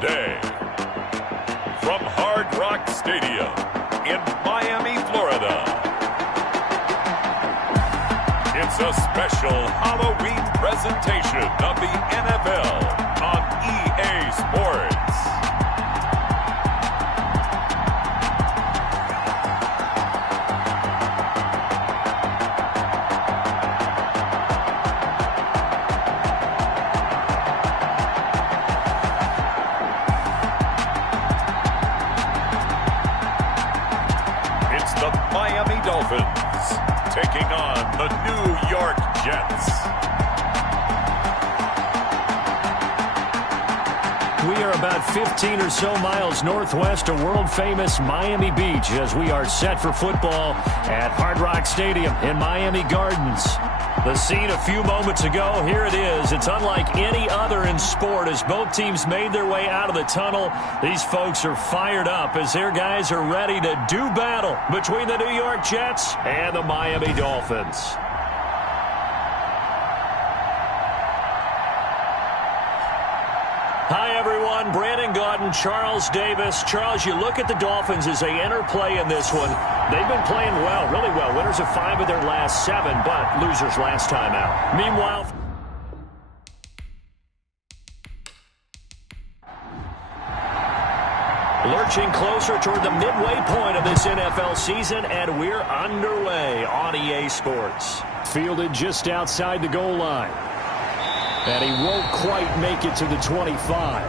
Today, from Hard Rock Stadium in Miami, Florida, it's a special Halloween presentation of the NFL on EA Sports. The Miami Dolphins taking on the New York Jets. We are about 15 or so miles northwest of world-famous Miami Beach as we are set for football at Hard Rock Stadium in Miami Gardens. The scene a few moments ago, here it is. It's unlike any other in sport as both teams made their way out of the tunnel. These folks are fired up as their guys are ready to do battle between the New York Jets and the Miami Dolphins. Hi, everyone. Brandon Gaudin, Charles Davis. Charles, you look at the Dolphins as they enter play in this one. They've been playing well, really well. Winners of 5 of their last 7, but losers last time out. Meanwhile, lurching closer toward the midway point of this NFL season, and we're underway on EA Sports. Fielded just outside the goal line. And he won't quite make it to the 25.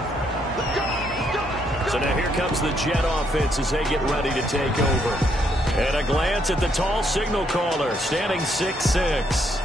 So now here comes the Jet offense as they get ready to take over. And a glance at the tall signal caller, standing 6'6".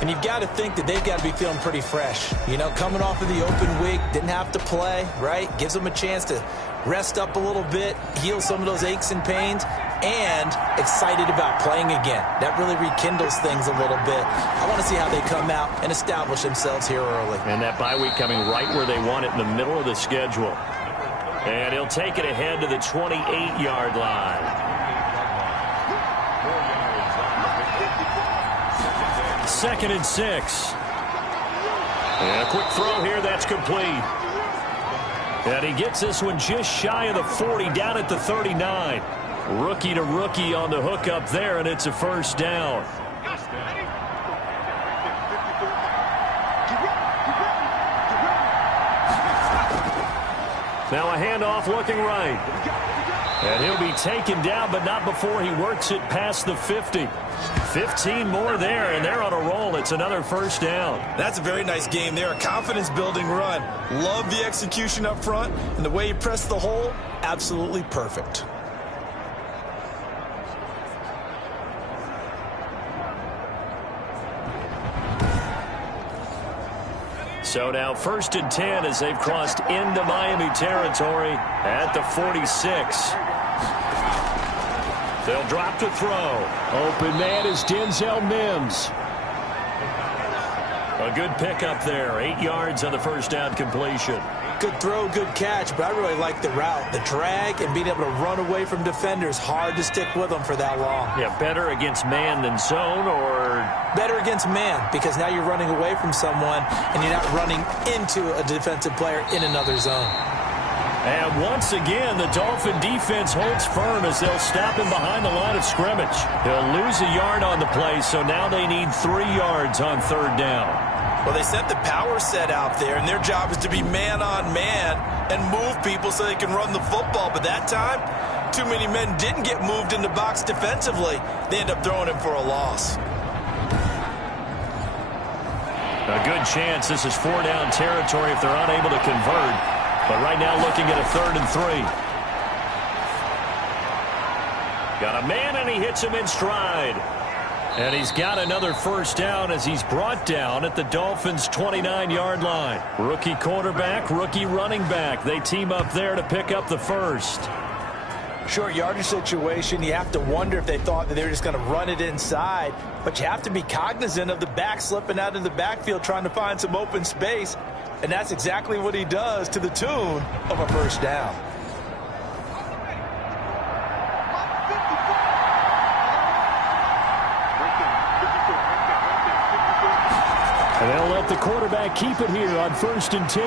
And you've got to think that they've got to be feeling pretty fresh. You know, coming off of the open week, didn't have to play, right? Gives them a chance to rest up a little bit, heal some of those aches and pains, and excited about playing again. That really rekindles things a little bit. I want to see how they come out and establish themselves here early. And that bye week coming right where they want it in the middle of the schedule. And he'll take it ahead to the 28-yard line. Second and 6. And a quick throw here, that's complete. And he gets this one just shy of the 40, down at the 39. Rookie to rookie on the hook up there, and it's a first down. Now a handoff looking right. And he'll be taken down, but not before he works it past the 50. 15 more there, and they're on a roll. It's another first down. That's a very nice game there. A confidence-building run. Love the execution up front, and the way he pressed the hole, absolutely perfect. So now first and 10 as they've crossed into Miami territory at the 46. They'll drop to throw. Open man is Denzel Mims. A good pickup there. 8 yards on the first down completion. Good throw, good catch, but I really like the route. The drag and being able to run away from defenders. Hard to stick with them for that long. Yeah, better against man than zone, or? Better against man, because now you're running away from someone and you're not running into a defensive player in another zone. And once again, the Dolphin defense holds firm as they'll stop him behind the line of scrimmage. He'll lose a yard on the play, so now they need 3 yards on third down. Well, they set the power set out there, and their job is to be man-on-man and move people so they can run the football. But that time, too many men didn't get moved in the box defensively. They end up throwing him for a loss. A good chance this is 4-down territory if they're unable to convert. But right now looking at a 3rd and 3. Got a man, and he hits him in stride. And he's got another first down as he's brought down at the Dolphins' 29-yard line. Rookie quarterback, rookie running back. They team up there to pick up the first. Short yardage situation, you have to wonder if they thought that they were just going to run it inside. But you have to be cognizant of the back slipping out of the backfield trying to find some open space. And that's exactly what he does to the tune of a first down. And they'll let the quarterback keep it here on 1st and 10.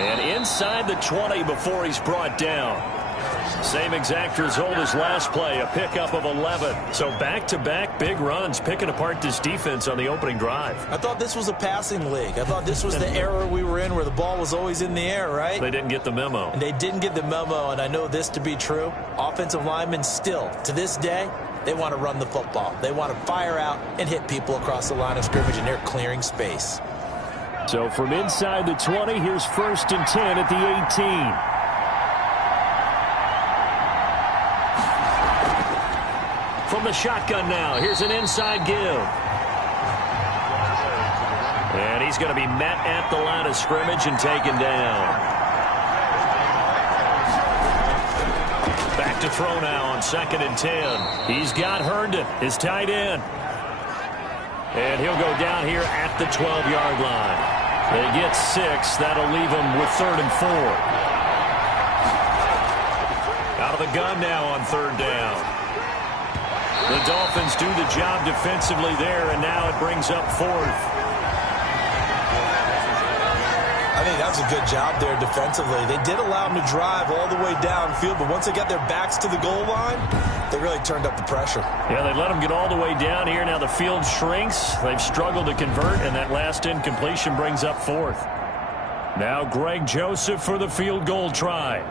And inside the 20 before he's brought down. Same exact result as last play, a pickup of 11. So back-to-back big runs, picking apart this defense on the opening drive. I thought this was a passing league. I thought this was the era we were in where the ball was always in the air, right? They didn't get the memo. And they didn't get the memo, and I know this to be true. Offensive linemen still, to this day, they want to run the football. They want to fire out and hit people across the line of scrimmage, and they're clearing space. So from inside the 20, here's 1st and 10 at the 18. From the shotgun now, here's an inside give. And he's going to be met at the line of scrimmage and taken down. Back to throw now on 2nd and 10. He's got Herndon, his tight end. And he'll go down here at the 12-yard line. They get 6. That'll leave them with 3rd and 4. Out of the gun now on 3rd down. The Dolphins do the job defensively there, and now it brings up 4th. I think that was a good job there defensively. They did allow them to drive all the way downfield, but once they got their backs to the goal line, they really turned up the pressure. Yeah, they let them get all the way down here. Now the field shrinks. They've struggled to convert, and that last incompletion brings up 4th. Now Greg Joseph for the field goal try.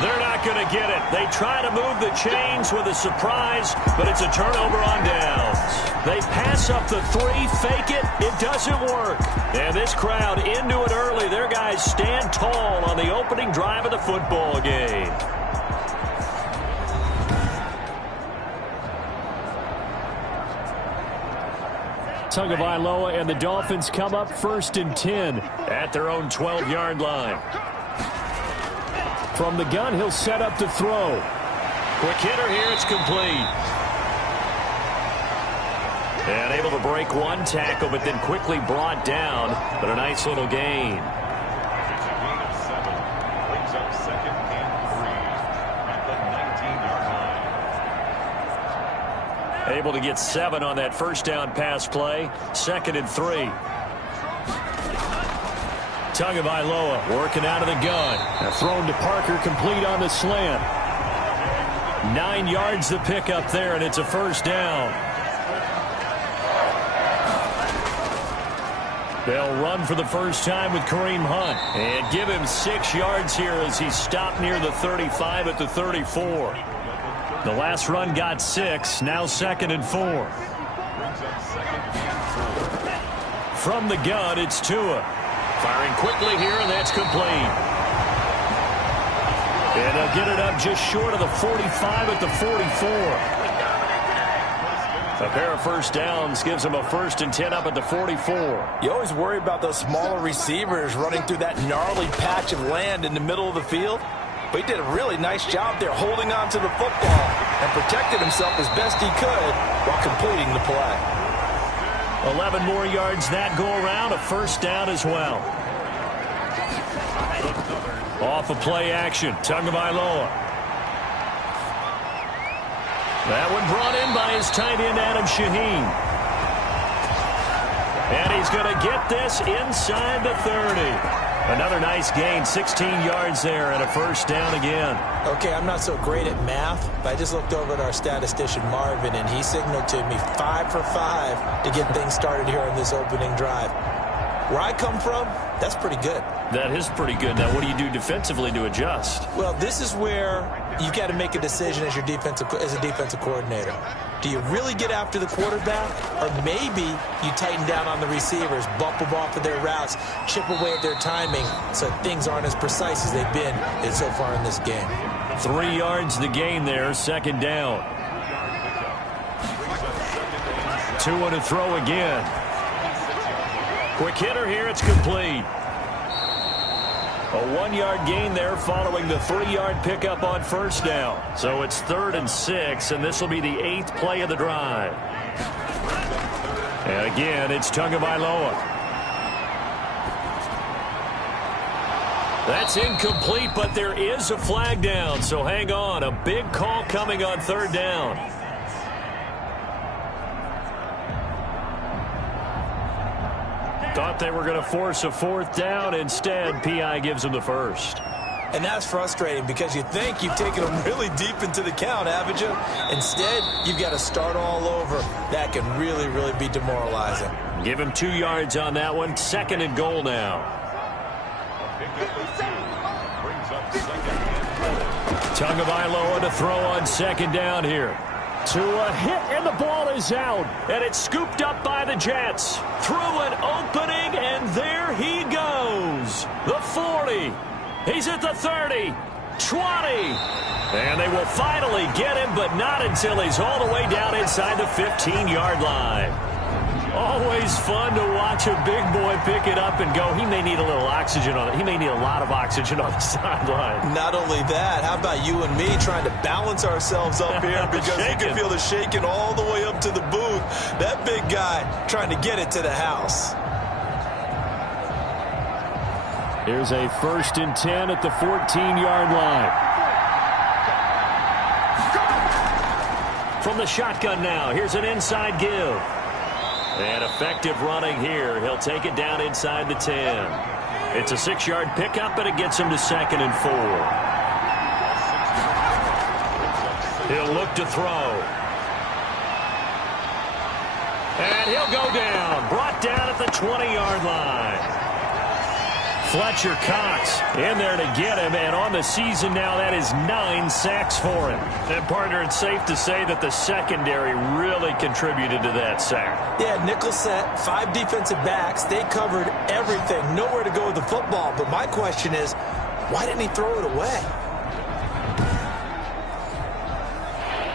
They're not going to get it. They try to move the chains with a surprise, but it's a turnover on downs. They pass up the 3, fake it. It doesn't work. And this crowd into it early. Their guys stand tall on the opening drive of the football game. Tagovailoa and the Dolphins come up 1st and 10 at their own 12-yard line. From the gun, he'll set up to throw. Quick hitter here, it's complete. And able to break one tackle, but then quickly brought down. But a nice little gain. Brings up 2nd and 3 at the 19-yard line. Able to get 7 on that first down pass play. 2nd and 3. Tagovailoa working out of the gun. Thrown to Parker, complete on the slant. 9 yards the pickup there, and it's a 1st down. They'll run for the first time with Kareem Hunt and give him 6 yards here as he stopped near the 35 at the 34. The last run got 6, now 2nd and 4. From the gun, it's Tua. Firing quickly here, and that's complete. And they'll get it up just short of the 45 at the 44. A pair of 1st downs gives them a 1st and 10 up at the 44. You always worry about those smaller receivers running through that gnarly patch of land in the middle of the field. But he did a really nice job there holding on to the football and protected himself as best he could while completing the play. 11 more yards that go around, a 1st down as well. Off of play action, Tagovailoa. That one brought in by his tight end, Adam Shaheen. And he's going to get this inside the 30. Another nice gain, 16 yards there, and a 1st down again. Okay, I'm not so great at math, but I just looked over at our statistician, Marvin, and he signaled to me 5 for 5 to get things started here on this opening drive. Where I come from, that's pretty good. That is pretty good. Now, what do you do defensively to adjust? Well, this is where you got to make a decision as a defensive coordinator. Do you really get after the quarterback, or maybe you tighten down on the receivers, bump them off of their routes, chip away at their timing so things aren't as precise as they've been so far in this game? 3 yards the gain there, 2nd down. 2 on a throw again. Quick hitter here, it's complete. A 1-yard gain there following the 3-yard pickup on 1st down. So it's 3rd and 6, and this will be the 8th play of the drive. And again, it's Tagovailoa. That's incomplete, but there is a flag down, so hang on. A big call coming on third down. Thought they were going to force a fourth down. Instead, P.I. gives them the first. And that's frustrating because you think you've taken them really deep into the count, haven't you? Instead, you've got to start all over. That can really, really be demoralizing. Give him 2 yards on that one. 2nd and goal now. Tagovailoa to throw on 2nd down here. To a hit, and the ball is out. And it's scooped up by the Jets. Through an opening, and there he goes. The 40. He's at the 30. 20. And they will finally get him, but not until he's all the way down inside the 15-yard line. Always fun to watch a big boy pick it up and go. He may need a little oxygen on it. He may need a lot of oxygen on the sideline. Not only that, how about you and me trying to balance ourselves up here because you can feel the shaking all the way up to the booth. That big guy trying to get it to the house. Here's a 1st and 10 at the 14-yard line. From the shotgun now, here's an inside give. And effective running here. He'll take it down inside the 10. It's a 6-yard pickup, and it gets him to 2nd and 4. He'll look to throw. And he'll go down. Brought down at the 20-yard line. Fletcher Cox in there to get him, and on the season now, that is 9 sacks for him. And, partner, it's safe to say that the secondary really contributed to that sack. Yeah, nickel set, 5 defensive backs. They covered everything. Nowhere to go with the football. But my question is, why didn't he throw it away?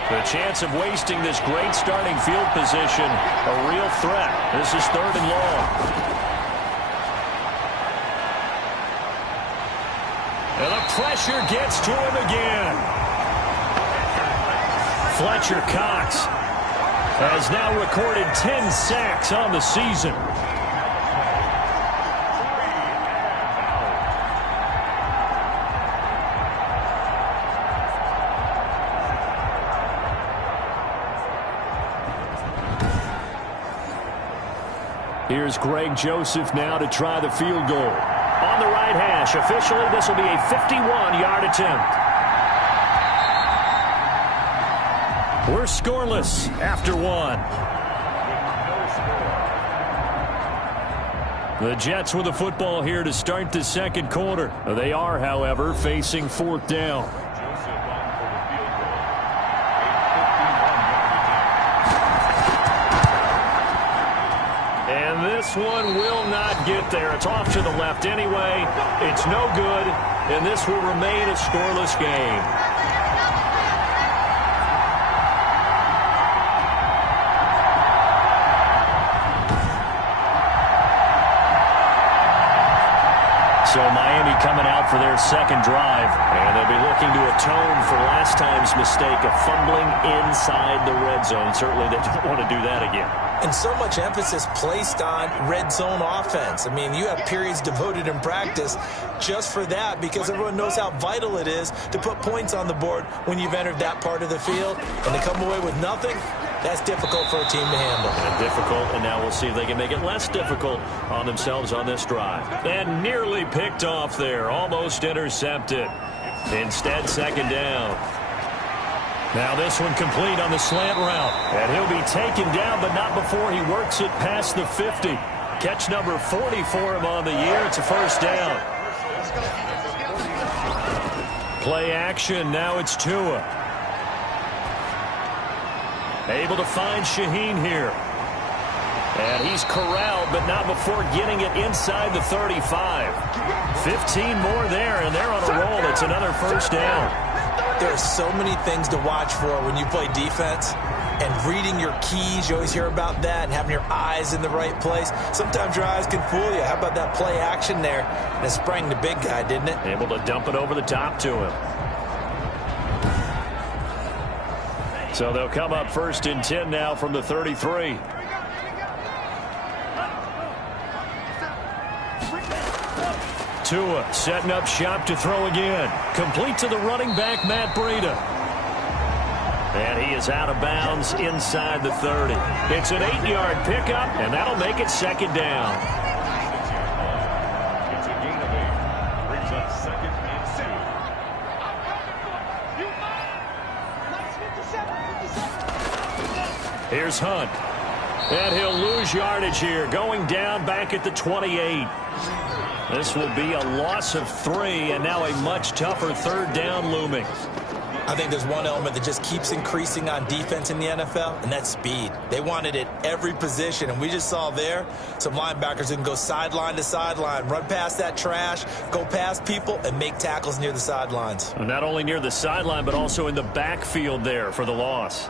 The chance of wasting this great starting field position, a real threat. This is 3rd and long. And the pressure gets to him again. Fletcher Cox has now recorded 10 sacks on the season. Here's Greg Joseph now to try the field goal. On the right hash. Officially, this will be a 51-yard attempt. We're scoreless after 1. The Jets with the football here to start the 2nd quarter. They are, however, facing 4th down. This one will not get there. It's off to the left anyway. It's no good, and this will remain a scoreless game. So Miami coming out for their 2nd drive, and they'll be looking to atone for last time's mistake of fumbling inside the red zone. Certainly they don't want to do that again. And so much emphasis placed on red zone offense. I mean, you have periods devoted in practice just for that because everyone knows how vital it is to put points on the board when you've entered that part of the field. And to come away with nothing, that's difficult for a team to handle. And difficult, and now we'll see if they can make it less difficult on themselves on this drive. And nearly picked off there, almost intercepted. Instead, 2nd down. Now this one complete on the slant route. And he'll be taken down, but not before he works it past the 50. Catch number 40 for him on the year. It's a 1st down. Play action. Now it's Tua. Able to find Shaheen here. And he's corralled, but not before getting it inside the 35. 15 more there, and they're on a roll. It's another 1st down. There are so many things to watch for when you play defense. And reading your keys, you always hear about that, and having your eyes in the right place. Sometimes your eyes can fool you. How about that play action there? And it sprang the big guy, didn't it? Able to dump it over the top to him. So they'll come up 1st and 10 now from the 33. Tua setting up shop to throw again. Complete to the running back, Matt Breida. And he is out of bounds inside the 30. It's an 8-yard pickup, and that'll make it second down. It's a gain of 8. Brings up second and 7. Here's Hunt. And he'll lose yardage here, going down back at the 28. This will be a loss of 3, and now a much tougher third down looming. I think there's one element that just keeps increasing on defense in the NFL, and that's speed. They want it at every position, and we just saw there some linebackers that can go sideline to sideline, run past that trash, go past people, and make tackles near the sidelines. Not only near the sideline, but also in the backfield there for the loss.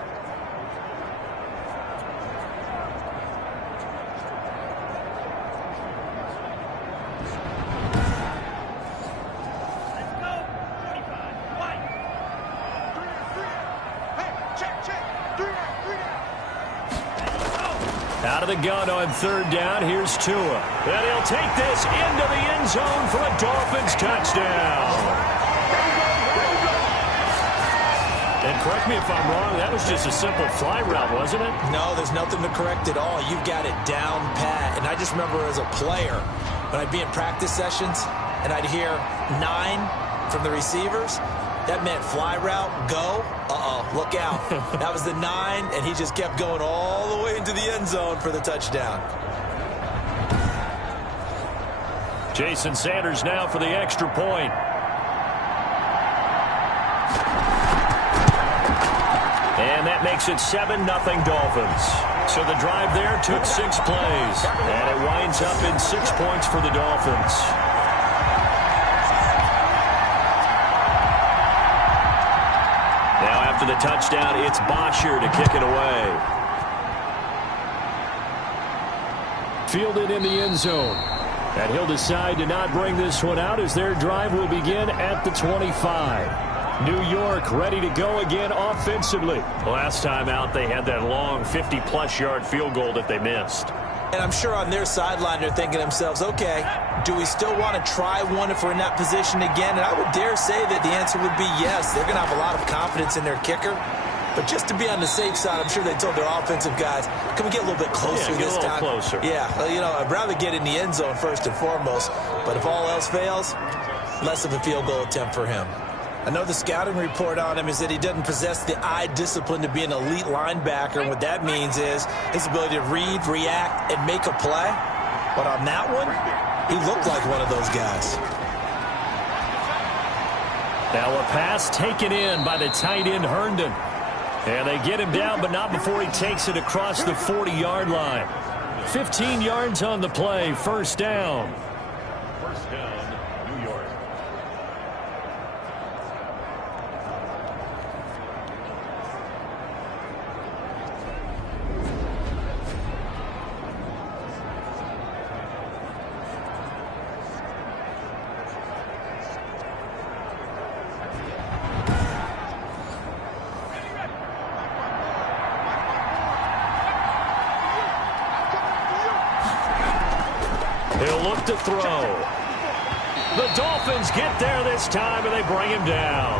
Out of the gun on third down, here's Tua. And he'll take this into the end zone for a Dolphins touchdown. And correct me if I'm wrong, that was just a simple fly route, wasn't it? No, there's nothing to correct at all. You've got it down pat. And I just remember as a player, when I'd be in practice sessions and I'd hear 9 from the receivers, that meant fly route, go. Look out. That was the 9, and he just kept going all the way into the end zone for the touchdown. Jason Sanders now for the extra point. And that makes it 7-0 Dolphins. So the drive there took 6 plays, and it winds up in 6 points for the Dolphins. Now after the touchdown, it's Bosher to kick it away. Fielded in the end zone. And he'll decide to not bring this one out as their drive will begin at the 25. New York ready to go again offensively. Last time out, they had that long 50-plus yard field goal that they missed. And I'm sure on their sideline they're thinking to themselves, okay, do we still want to try one if we're in that position again? And I would dare say that the answer would be yes. They're going to have a lot of confidence in their kicker. But just to be on the safe side, I'm sure they told their offensive guys, can we get a little bit closer this time? Closer. Yeah, well, you know, I'd rather get in the end zone first and foremost. But if all else fails, less of a field goal attempt for him. I know the scouting report on him is that he doesn't possess the eye discipline to be an elite linebacker, and what that means is his ability to read, react, and make a play. But on that one, he looked like one of those guys. Now a pass taken in by the tight end Herndon. And they get him down, but not before he takes it across the 40-yard line. 15 yards on the play, first down. First down, New York. He'll look to throw. The Dolphins get there this time, and they bring him down.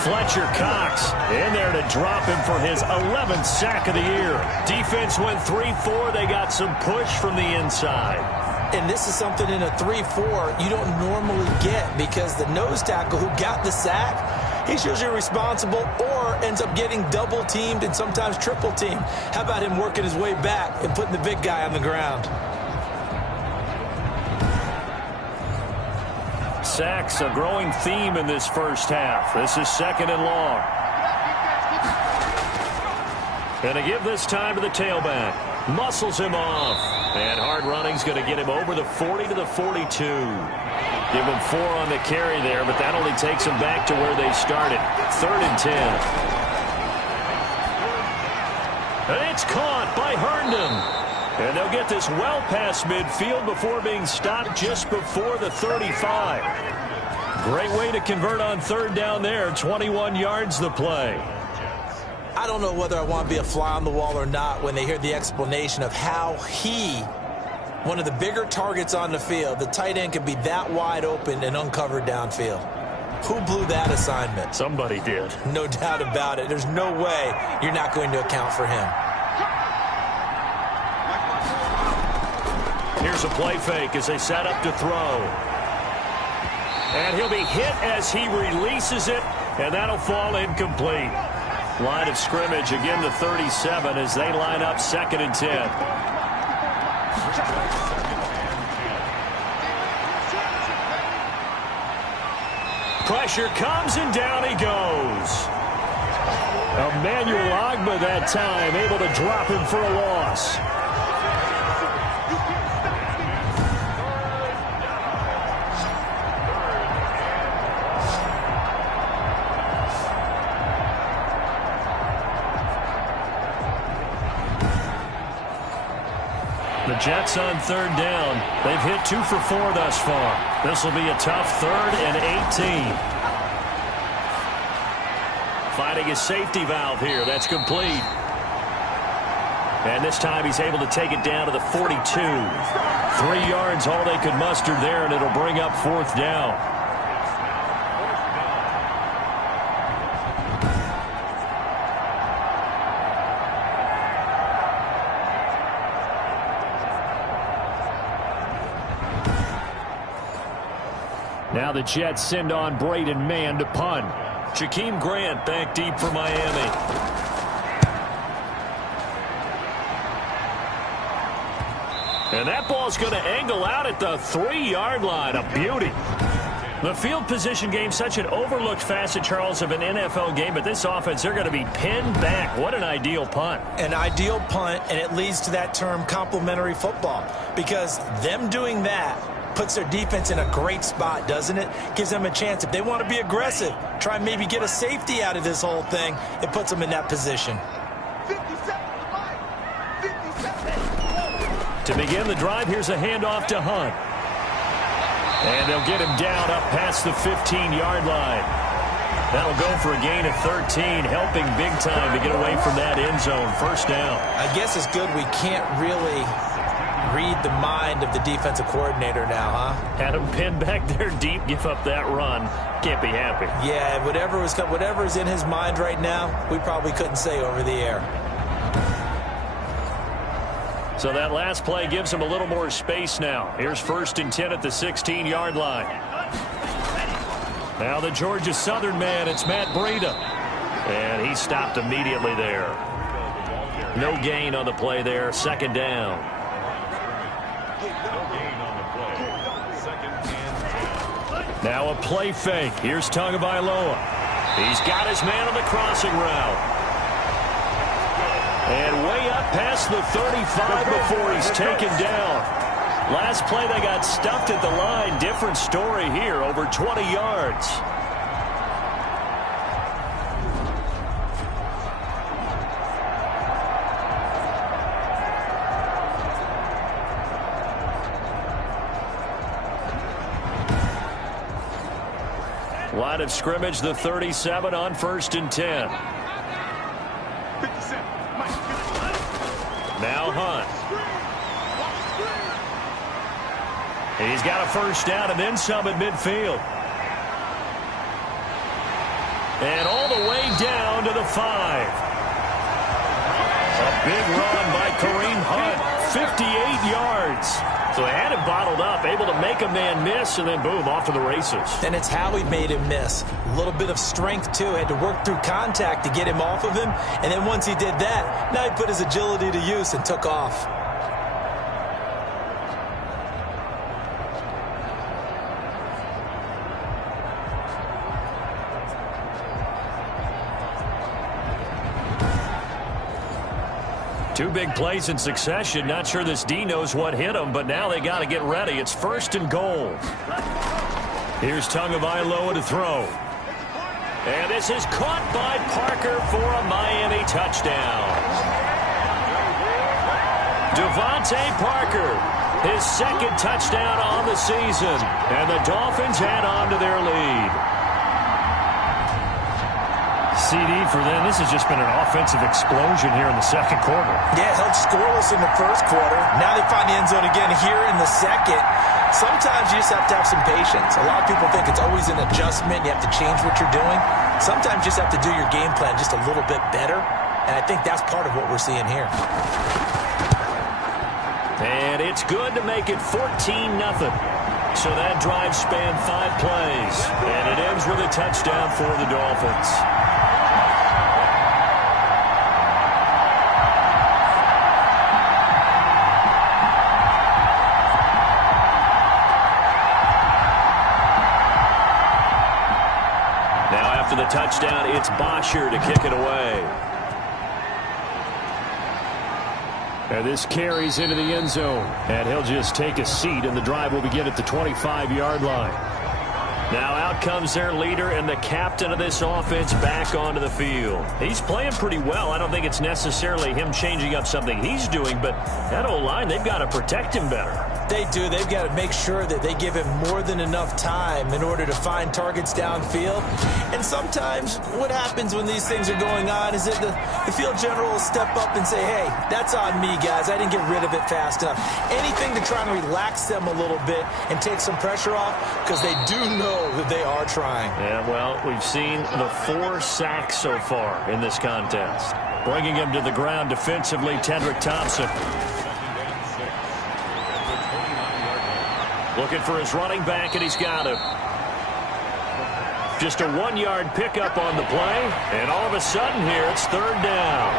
Fletcher Cox in there to drop him for his 11th sack of the year. Defense went 3-4. They got some push from the inside. And this is something in a 3-4 you don't normally get because the nose tackle who got the sack, he's usually responsible or ends up getting double-teamed and sometimes triple-teamed. How about him working his way back and putting the big guy on the ground? Sacks, a growing theme in this first half. This is second and long. Going to give this time to the tailback. Muscles him off. And hard running's going to get him over the 40 to the 42. Give him 4 on the carry there, but that only takes him back to where they started. 3rd and 10. And it's caught by Herndon. And they'll get this well past midfield before being stopped just before the 35. Great way to convert on third down there. 21 yards the play. I don't know whether I want to be a fly on the wall or not when they hear the explanation of how he one of the bigger targets on the field, the tight end can be that wide open and uncovered downfield. Who blew that assignment? Somebody did. No doubt about it. There's no way you're not going to account for him. Here's a play fake as they set up to throw. And he'll be hit as he releases it, and that'll fall incomplete. Line of scrimmage again to 37 as they line up 2nd and 10. Pressure comes, and down he goes. Emmanuel Ogbah that time, able to drop him for a loss. The Jets on 3rd down. They've hit 2 for 4 thus far. This will be a tough 3rd and 18. Finding his safety valve here. That's complete. And this time he's able to take it down to the 42. 3 yards all they could muster there, and it'll bring up 4th down. Now the Jets send on Braden Mann to punt. Jakeem Grant back deep for Miami. And that ball's going to angle out at the 3-yard line. A beauty. The field position game, such an overlooked facet, Charles, of an NFL game. But this offense, they're going to be pinned back. What an ideal punt. An ideal punt, and it leads to that term complementary football. Because them doing that puts their defense in a great spot, doesn't it? Gives them a chance. If they want to be aggressive, try and maybe get a safety out of this whole thing, it puts them in that position. To begin the drive, here's a handoff to Hunt. And they'll get him down up past the 15-yard line. That'll go for a gain of 13, helping big time to get away from that end zone. 1st down. I guess it's good we can't really read the mind of the defensive coordinator now, huh? Had him pinned back there deep, give up that run. Can't be happy. Yeah, whatever is in his mind right now, we probably couldn't say over the air. So that last play gives him a little more space now. Here's 1st and 10 at the 16-yard line. Now the Georgia Southern man, it's Matt Breida. And he stopped immediately there. No gain on the play there, 2nd down. Now a play fake. Here's Tagovailoa. He's got his man on the crossing route. And way up past the 35 before he's taken down. Last play they got stuffed at the line. Different story here, over 20 yards. Line of scrimmage, the 37 on 1st and 10. Now Hunt. He's got a 1st down and then some at midfield. And all the way down to the 5. A big run by Kareem Hunt. 58 yards. So they had him bottled up, able to make a man miss, and then boom, off to the races. And it's how he made him miss. A little bit of strength, too. Had to work through contact to get him off of him. And then once he did that, now he put his agility to use and took off. Two big plays in succession. Not sure this D knows what hit him, but now they got to get ready. It's 1st and goal. Here's Tagovailoa to throw. And this is caught by Parker for a Miami touchdown. Devontae Parker, his 2nd touchdown on the season. And the Dolphins add on to their lead. CD, for them, this has just been an offensive explosion here in the second quarter. Yeah, held scoreless in the first quarter. Now they find the end zone again here in the second. Sometimes you just have to have some patience. A lot of people think it's always an adjustment. You have to change what you're doing. Sometimes you just have to do your game plan just a little bit better. And I think that's part of what we're seeing here. And it's good to make it 14-0. So that drive spanned 5 plays. And it ends with a touchdown for the Dolphins. Now after the touchdown, it's Bosher to kick it away. And this carries into the end zone. And he'll just take a seat, and the drive will begin at the 25-yard line. Now out comes their leader and the captain of this offense back onto the field. He's playing pretty well. I don't think it's necessarily him changing up something he's doing, but that O-line, they've got to protect him better. They do. They've got to make sure that they give him more than enough time in order to find targets downfield. And sometimes what happens when these things are going on is that the field general will step up and say, hey, that's on me, guys. I didn't get rid of it fast enough. Anything to try and relax them a little bit and take some pressure off, because they do know that they are trying. Yeah, well, we've seen the 4 sacks so far in this contest. Bringing him to the ground defensively, Tedrick Thompson. Looking for his running back, and he's got him. Just a 1-yard pickup on the play, and all of a sudden here, it's 3rd down.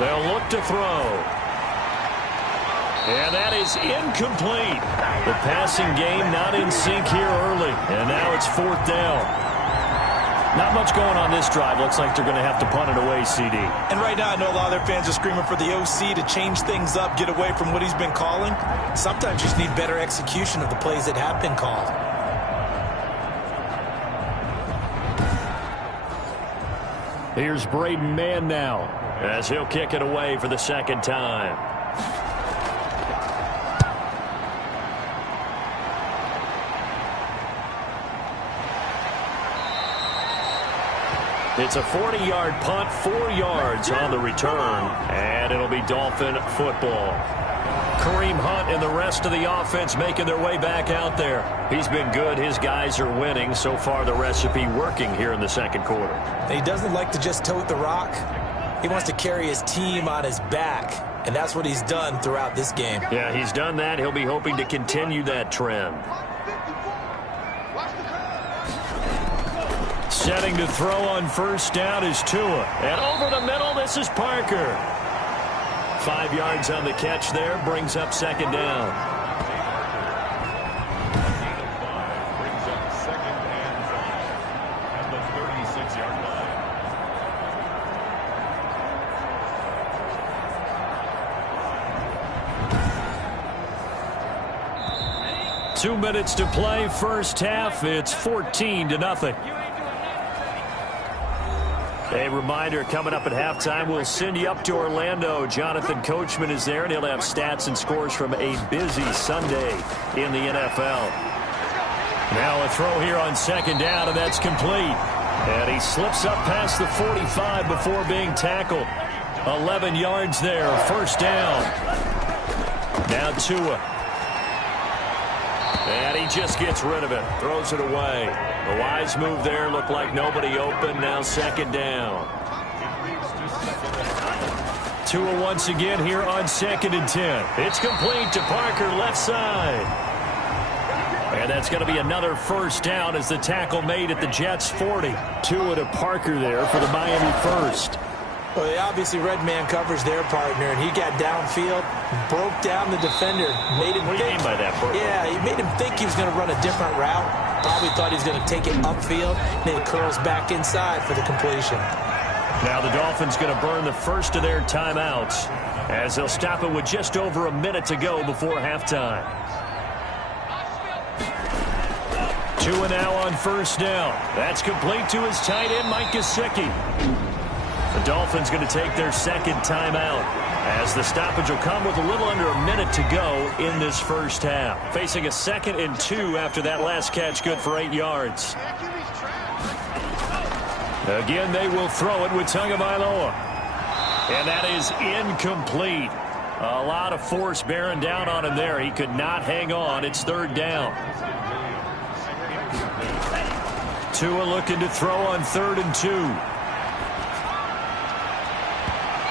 They'll look to throw. And that is incomplete. The passing game not in sync here early, and now it's 4th down. Not much going on this drive. Looks like they're going to have to punt it away, CD. And right now, I know a lot of their fans are screaming for the OC to change things up, get away from what he's been calling. Sometimes you just need better execution of the plays that have been called. Here's Braden Mann now, as he'll kick it away for the 2nd time. It's a 40-yard punt, 4 yards on the return, and it'll be Dolphin football. Kareem Hunt and the rest of the offense making their way back out there. He's been good. His guys are winning. So far, the recipe working here in the second quarter. He doesn't like to just tote the rock. He wants to carry his team on his back, and that's what he's done throughout this game. Yeah, he's done that. He'll be hoping to continue that trend. Setting to throw on 1st down is Tua. And over the middle, this is Parker. 5 yards on the catch there, brings up 2nd down. Brings up 2nd and 5 at the 36-yard line. 2 minutes to play, first half. It's 14-0. A reminder, coming up at halftime, we'll send you up to Orlando. Jonathan Coachman is there, and he'll have stats and scores from a busy Sunday in the NFL. Now a throw here on 2nd down, and that's complete. And he slips up past the 45 before being tackled. 11 yards there, 1st down. Now Tua. And he just gets rid of it, throws it away. The wise move there, looked like nobody open, now 2nd down. Tua once again here on 2nd and 10. It's complete to Parker, left side. And that's going to be another 1st down as the tackle made at the Jets' 40. Tua to Parker there for the Miami 1st. Well, they obviously read man coverage their partner, and he got downfield, broke down the defender, made him think. What do you mean by that, Bert? Yeah, he made him think he was going to run a different route. Probably thought he was going to take it upfield, and then it curls back inside for the completion. Now the Dolphins going to burn the first of their timeouts as they'll stop it with just over a minute to go before halftime. Tua now on 1st down. That's complete to his tight end, Mike Gesicki. The Dolphins going to take their 2nd timeout as the stoppage will come with a little under a minute to go in this first half. Facing a 2nd and 2 after that last catch, good for 8 yards. Again, they will throw it with Tagovailoa. And that is incomplete. A lot of force bearing down on him there. He could not hang on. It's third down. Tua looking to throw on 3rd and 2.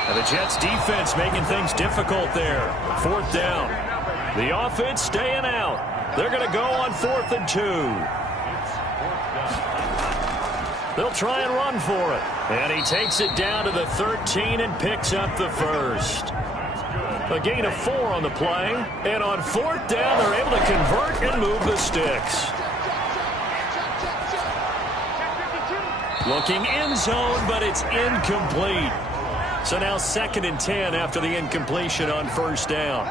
And the Jets defense making things difficult there. 4th down. The offense staying out. They're going to go on 4th and 2. They'll try and run for it. And he takes it down to the 13 and picks up the first. A gain of 4 on the play. And on 4th down, they're able to convert and move the sticks. Looking end zone, but it's incomplete. So now 2nd and 10 after the incompletion on 1st down.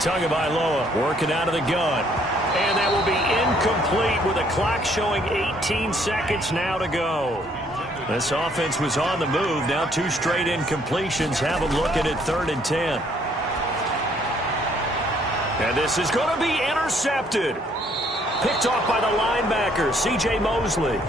Tagovailoa working out of the gun. And that will be incomplete with a clock showing 18 seconds now to go. This offense was on the move. Now 2 straight incompletions have them looking at 3rd and 10. And this is going to be intercepted. Picked off by the linebacker, C.J. Mosley.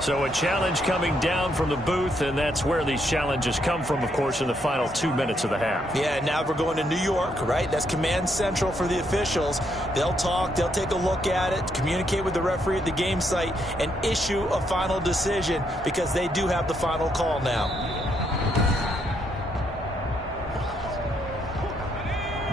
So a challenge coming down from the booth, and that's where these challenges come from, of course, in the final 2 minutes of the half. Yeah, now we're going to New York, right? That's command central for the officials. They'll talk, they'll take a look at it, communicate with the referee at the game site, and issue a final decision because they do have the final call now.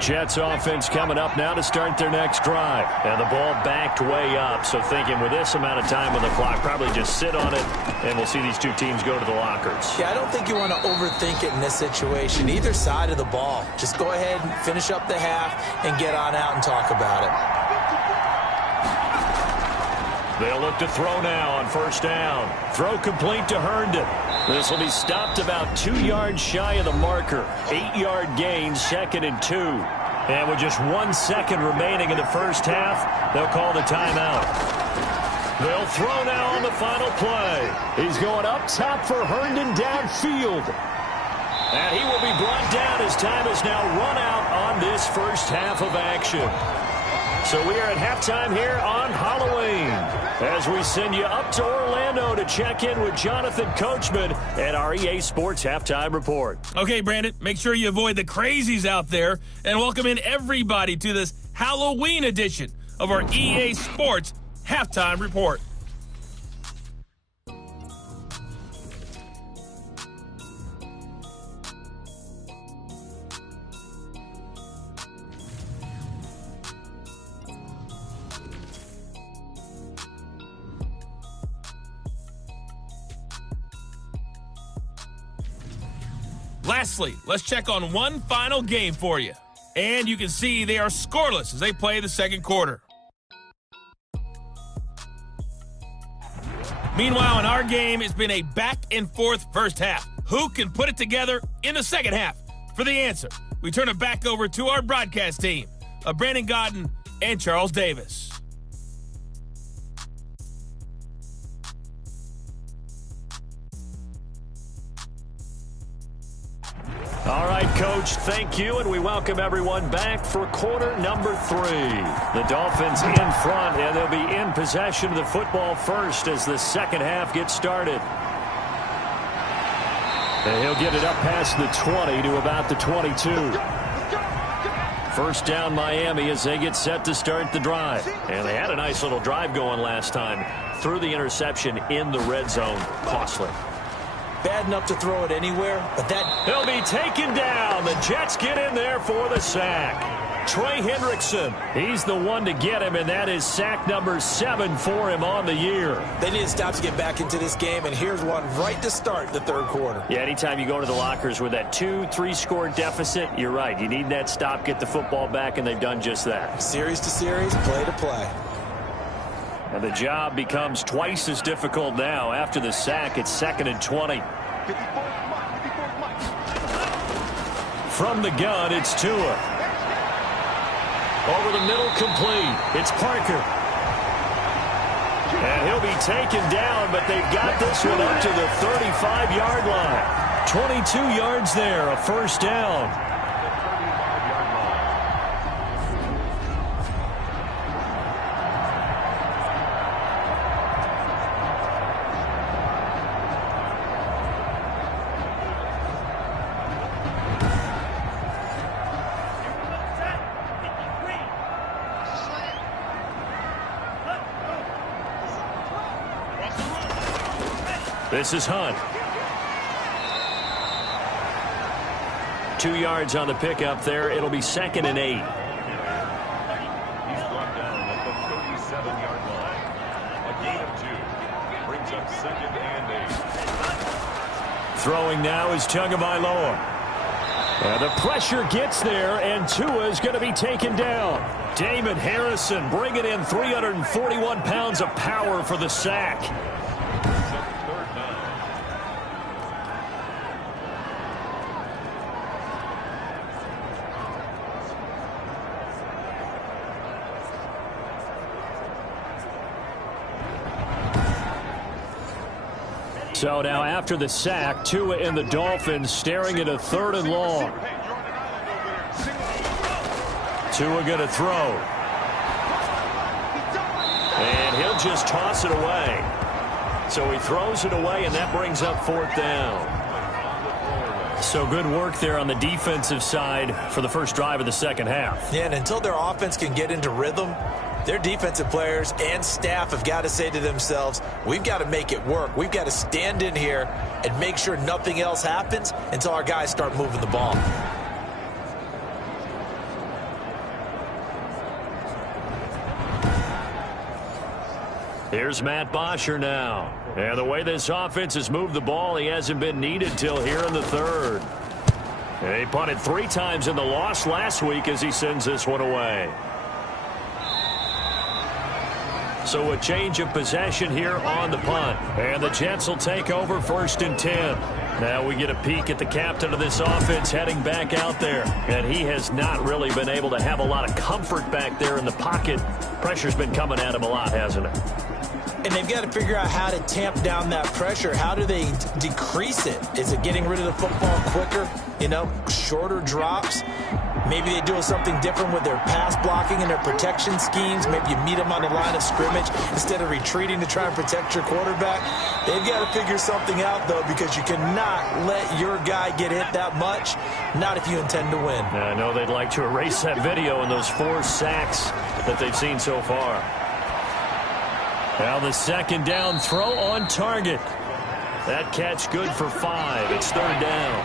Jets offense coming up now to start their next drive. And the ball backed way up. So thinking with this amount of time on the clock, probably just sit on it, and we'll see these two teams go to the lockers. Yeah, I don't think you want to overthink it in this situation. Either side of the ball. Just go ahead and finish up the half and get on out and talk about it. They'll look to throw now on 1st down. Throw complete to Herndon. This will be stopped about 2 yards shy of the marker. 8-yard gain, 2nd and 2. And with just 1 second remaining in the first half, they'll call the timeout. They'll throw now on the final play. He's going up top for Herndon downfield. And he will be brought down as time is now run out on this first half of action. So we are at halftime here on Halloween as we send you up to Orlando to check in with Jonathan Coachman at our EA Sports Halftime Report. Okay, Brandon, make sure you avoid the crazies out there and welcome in everybody to this Halloween edition of our EA Sports Halftime Report. Lastly, let's check on one final game for you. And you can see they are scoreless as they play the second quarter. Meanwhile, in our game, it's been a back-and-forth first half. Who can put it together in the second half? For the answer, we turn it back over to our broadcast team of Brandon Godden and Charles Davis. All right, Coach, thank you, and we welcome everyone back for quarter number 3. The Dolphins in front, and they'll be in possession of the football first as the second half gets started. And he'll get it up past the 20 to about the 22. First down, Miami, as they get set to start the drive. And they had a nice little drive going last time. Threw the interception in the red zone. Costly. Bad enough to throw it anywhere, but that... He'll be taken down. The Jets get in there for the sack. Trey Hendrickson, he's the one to get him, and that is sack number 7 for him on the year. They need a stop to get back into this game, and here's one right to start the third quarter. Yeah, anytime you go to the lockers with that 2-3 score deficit, you're right. You need that stop, get the football back, and they've done just that. Series to series, play to play. And the job becomes twice as difficult now. After the sack, it's 2nd and 20. From the gun, it's Tua. Over the middle, complete. It's Parker. And he'll be taken down, but they've got this one up to the 35-yard line. 22 yards there, a first down. This is Hunt. 2 yards on the pickup there. It'll be 2nd and 8. He's brought down at the 37-yard line. A gain of 2. Brings up 2nd and 8. Throwing now is Tagovailoa. The pressure gets there, and Tua is going to be taken down. Damon Harrison bringing in 341 pounds of power for the sack. So now after the sack, Tua and the Dolphins staring at a 3rd and long. Tua going to throw. And he'll just toss it away. So he throws it away, and that brings up 4th down. So good work there on the defensive side for the first drive of the second half. Yeah, and until their offense can get into rhythm, their defensive players and staff have got to say to themselves, we've got to make it work. We've got to stand in here and make sure nothing else happens until our guys start moving the ball. Here's Matt Bosher now. And the way this offense has moved the ball, he hasn't been needed till here in the 3rd. And he punted 3 times in the loss last week as he sends this one away. So a change of possession here on the punt. And the Jets will take over 1st and 10. Now we get a peek at the captain of this offense heading back out there. And he has not really been able to have a lot of comfort back there in the pocket. Pressure's been coming at him a lot, hasn't it? And they've got to figure out how to tamp down that pressure. How do they decrease it? Is it getting rid of the football quicker? You know, shorter drops? Maybe they do something different with their pass blocking and their protection schemes. Maybe you meet them on the line of scrimmage instead of retreating to try and protect your quarterback. They've got to figure something out, though, because you cannot let your guy get hit that much, not if you intend to win. I know they'd like to erase that video and those 4 sacks that they've seen so far. Now the 2nd down throw on target. That catch good for 5. It's 3rd down.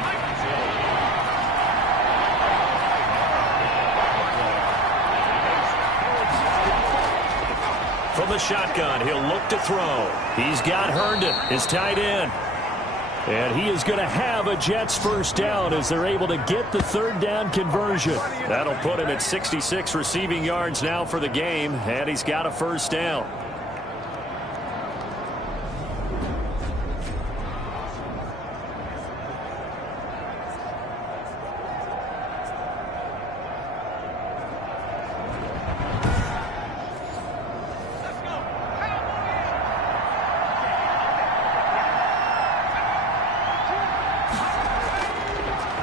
From the shotgun, he'll look to throw. He's got Herndon, his tight end. And he is going to have a Jets first down as they're able to get the 3rd down conversion. That'll put him at 66 receiving yards now for the game, and he's got a first down.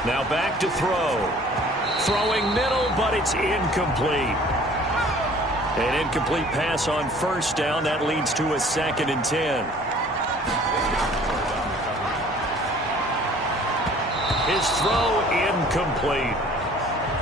Now back to throw. Throwing middle, but it's incomplete. An incomplete pass on first down. That leads to a 2nd and 10. His throw incomplete.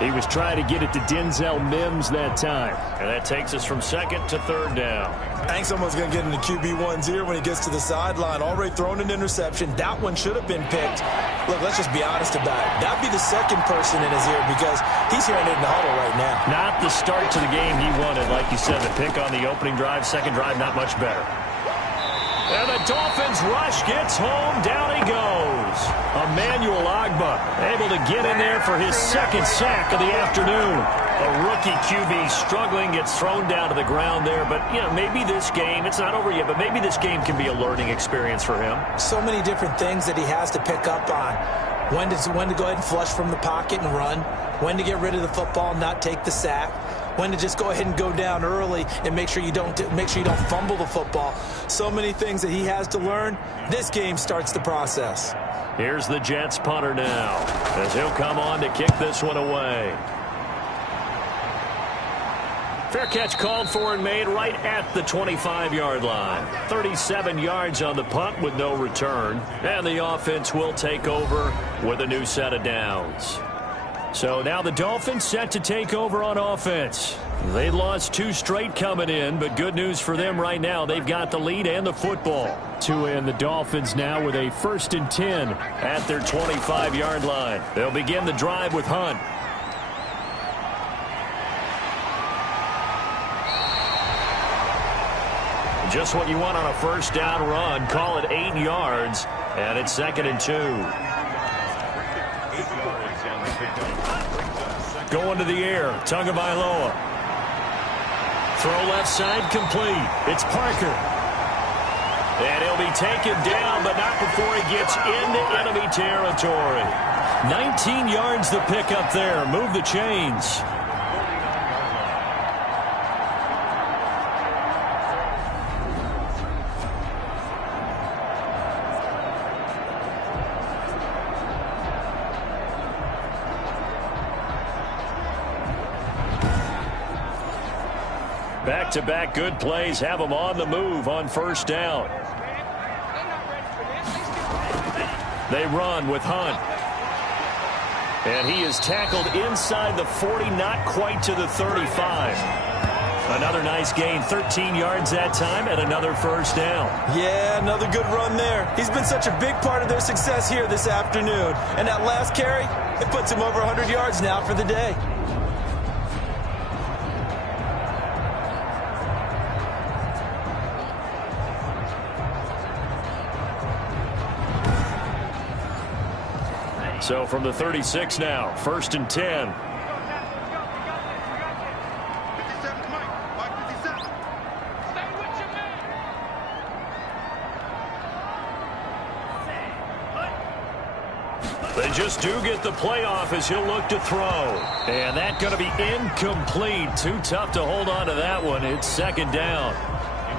He was trying to get it to Denzel Mims that time. And that takes us from 2nd to 3rd down. I think someone's going to get in the QB1's ear when he gets to the sideline. Already thrown an interception. That one should have been picked. Look, let's just be honest about it. That'd be the 2nd person in his ear because he's hearing it in the huddle right now. Not the start to the game he wanted. Like you said, the pick on the opening drive, 2nd drive, not much better. And the Dolphins rush gets home. Down he goes. Emmanuel Ogbah able to get in there for his 2nd sack of the afternoon. A rookie QB struggling, gets thrown down to the ground there. But, you know, maybe this game, it's not over yet, but maybe this game can be a learning experience for him. So many different things that he has to pick up on. when to go ahead and flush from the pocket and run, when to get rid of the football and not take the sack, when to just go ahead and go down early and make sure you don't fumble the football. So many things that he has to learn. This game starts the process. Here's the Jets punter now, as he'll come on to kick this one away. Fair catch called for and made right at the 25-yard line. 37 yards on the punt with no return. And the offense will take over with a new set of downs. So now the Dolphins set to take over on offense. They lost 2 straight coming in, but good news for them right now. They've got the lead and the football. And the Dolphins now with a 1st and 10 at their 25-yard line. They'll begin the drive with Hunt. Just what you want on a first down run. Call it 8 yards, and it's 2nd and 2. Going to the air, Tagovailoa. Throw left side, complete. It's Parker. And he'll be taken down, but not before he gets into enemy territory. 19 yards the pick up there. Move the chains. Back-to-back good plays have them on the move on first down. They run with Hunt. And he is tackled inside the 40, not quite to the 35. Another nice gain, 13 yards that time, and another first down. Yeah, another good run there. He's been such a big part of their success here this afternoon. And that last carry, it puts him over 100 yards now for the day. So from the 36 now, 1st and 10. They just do get the playoff as he'll look to throw. And that's going to be incomplete. Too tough to hold on to that one. It's 2nd down.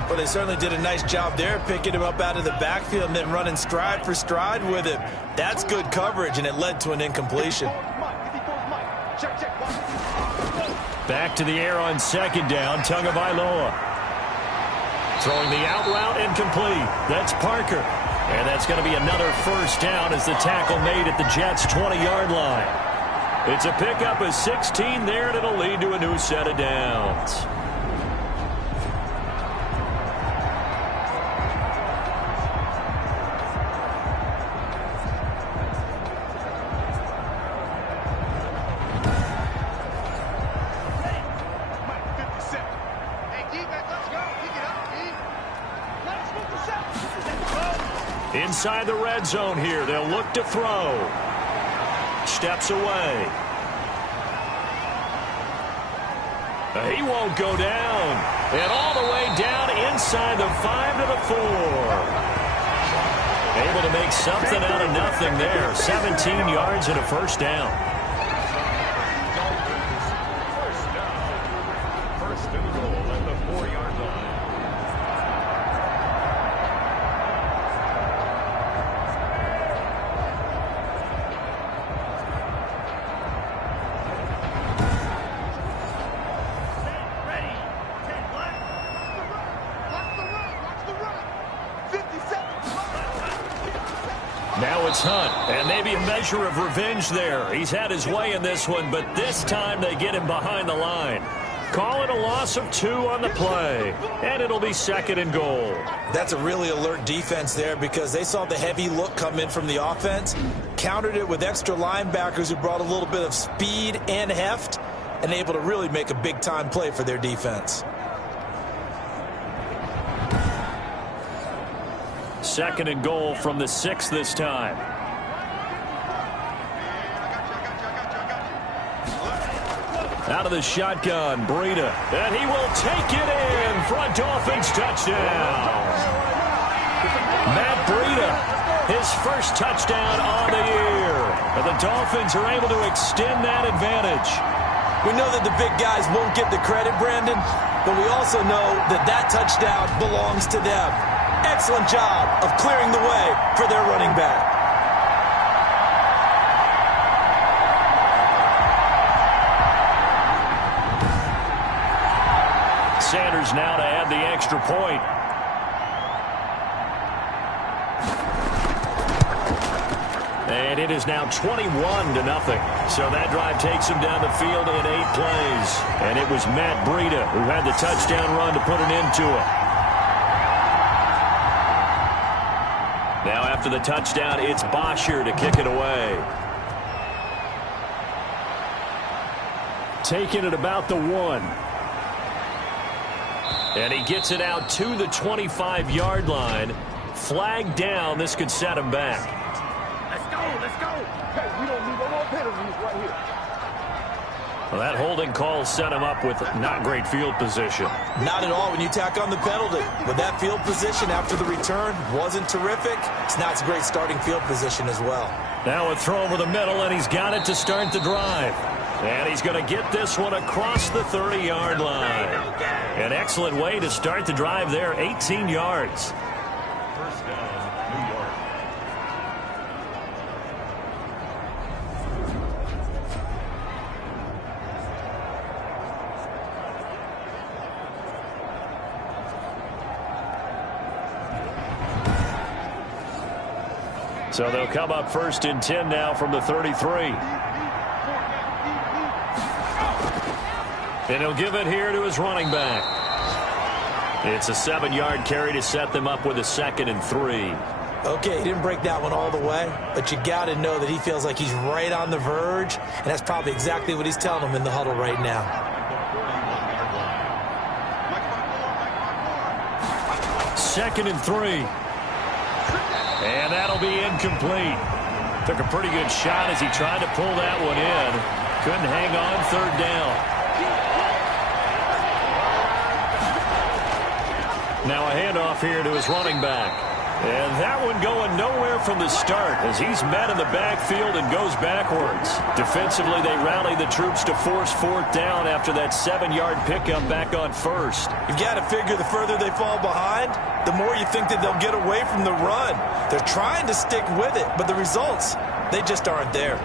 Well, they certainly did a nice job there, picking him up out of the backfield and then running stride for stride with him. That's good coverage, and it led to an incompletion. Back to the air on 2nd down, Tagovailoa. Throwing the out route, incomplete. That's Parker. And that's going to be another first down as the tackle made at the Jets' 20-yard line. It's a pickup of 16 there, and it'll lead to a new set of downs. Inside the red zone here. They'll look to throw. Steps away. He won't go down. And all the way down inside the 5 to the 4. Able to make something out of nothing there. 17 yards and a first down. First and goal at the 4-yard line. Now it's Hunt, and maybe a measure of revenge there. He's had his way in this one, but this time they get him behind the line. Call it a loss of 2 on the play, and it'll be 2nd and goal. That's a really alert defense there because they saw the heavy look come in from the offense, countered it with extra linebackers who brought a little bit of speed and heft, and able to really make a big-time play for their defense. 2nd and goal from the 6 this time. Out of the shotgun, Breida. And he will take it in for a Dolphins touchdown. Matt Breida, his first touchdown on the year. And the Dolphins are able to extend that advantage. We know that the big guys won't get the credit, Brandon, but we also know that that touchdown belongs to them. Excellent job of clearing the way for their running back. Sanders now to add the extra point. And it is now 21-0. So that drive takes him down the field in 8 plays. And it was Matt Breida who had the touchdown run to put an end to it. Now after the touchdown, it's Bosher to kick it away. Taking it about the 1. And he gets it out to the 25-yard line. Flag down. This could set him back. Let's go, let's go. Hey, we don't need no more penalties right here. Well, that holding call set him up with not great field position. Not at all when you tack on the penalty. But that field position after the return wasn't terrific. It's not a great starting field position as well. Now a throw over the middle, and he's got it to start the drive. And he's going to get this one across the 30-yard line. An excellent way to start the drive there, 18 yards. First down, New York. So they'll come up first and 10 now from the 33. And he'll give it here to his running back. It's a 7-yard carry to set them up with a 2nd and 3. Okay, he didn't break that one all the way, but you got to know that he feels like he's right on the verge, and that's probably exactly what he's telling them in the huddle right now. 2nd and 3. And that'll be incomplete. Took a pretty good shot as he tried to pull that one in. Couldn't hang on 3rd down. Now a handoff here to his running back. And that one going nowhere from the start as he's met in the backfield and goes backwards. Defensively, they rally the troops to force 4th down after that 7-yard pickup back on 1st. You've got to figure the further they fall behind, the more you think that they'll get away from the run. They're trying to stick with it, but the results, they just aren't there.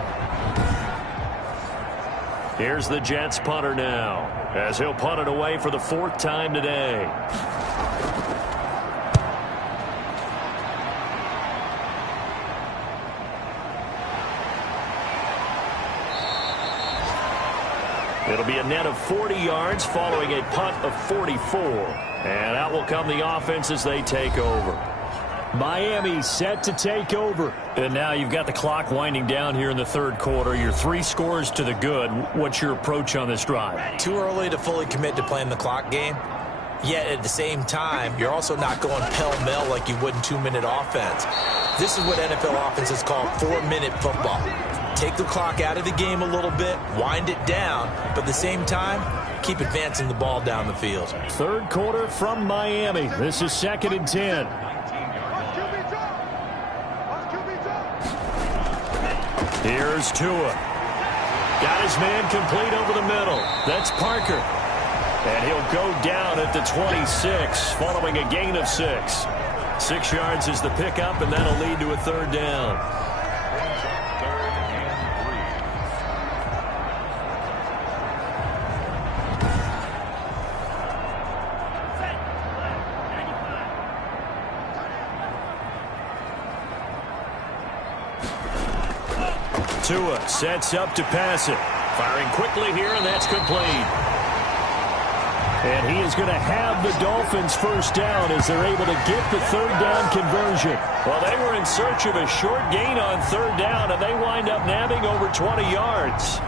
Here's the Jets punter now as he'll punt it away for the 4th time today. It'll be a net of 40 yards following a punt of 44. And out will come the offense as they take over. Miami set to take over. And now you've got the clock winding down here in the 3rd quarter. You're 3 scores to the good. What's your approach on this drive? Too early to fully commit to playing the clock game. Yet at the same time, you're also not going pell-mell like you would in 2-minute offense. This is what NFL offenses call 4-minute football. Take the clock out of the game a little bit, wind it down, but at the same time, keep advancing the ball down the field. 3rd quarter from Miami. This is 2nd and 10. Here's Tua. Got his man complete over the middle. That's Parker. And he'll go down at the 26 following a gain of 6. 6 yards is the pickup, and that'll lead to a 3rd down. Tua sets up to pass it. Firing quickly here, and that's complete. And he is going to have the Dolphins 1st down as they're able to get the 3rd down conversion. Well, they were in search of a short gain on 3rd down, and they wind up nabbing over 20 yards.